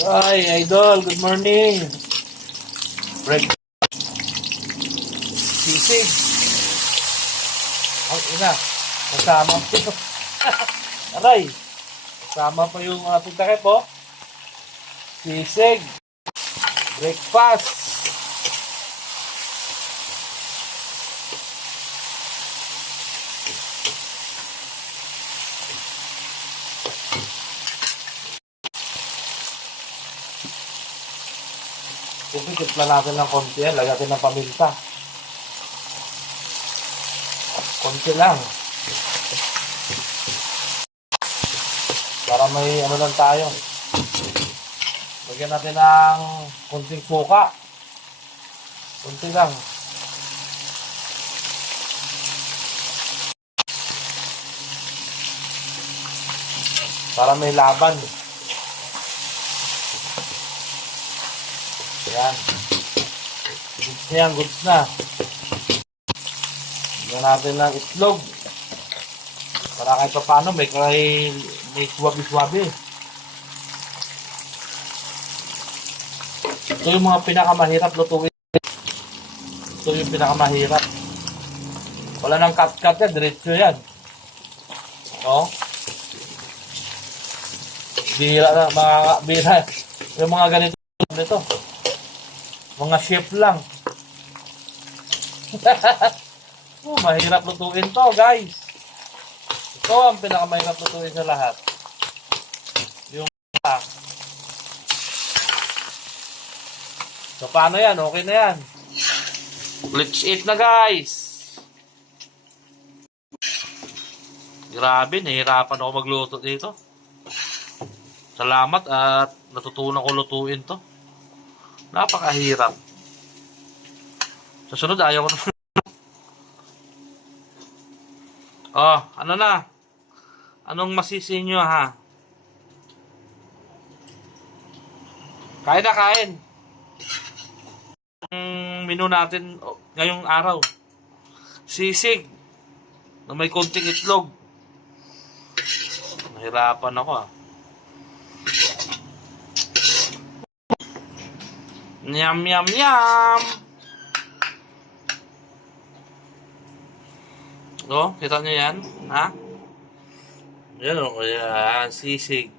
Ay, idol, good morning. Break. Sisig. Ang ina. Kasama pa yung... Aray. Kasama pa yung ating takip, oh. Sisig. Breakfast. Kasi tipla natin ng konti yan. Lagyan natin ng paminta. Konti lang. Para may ano lang tayo. Lagyan natin ng konting suka. Konti lang. Para may laban. Ayan. Goods na yan, goods na. Lagyan natin ng itlog. Para kahit pa paano, may swabi-swabi. Ito yung mga pinakamahirap lutuin. Ito yung pinakamahirap. Wala nang cut-cut yan, diretso yan. No? Bira na, bira. Yung mga ganito nito. Mga chef lang. Mahirap lutuin to, guys. Ito ang pinakamahirap lutuin sa lahat. Yung so, paano yan? Okay na yan. Let's eat na, guys. Grabe, nahihirapan ako magluto dito. Salamat at natutunan ko lutuin to. Napakahirap. Sa sunod, ayaw ko na. Oh, ano na? Anong masisi nyo, ha? Kain na, kain. Ang menu natin ngayong araw. Sisig. Na may konting itlog. Nahirapan ako, ha. Yum, yum, yum! Oh, kita nyo yan? Ha? Yan o, yan. Sisig.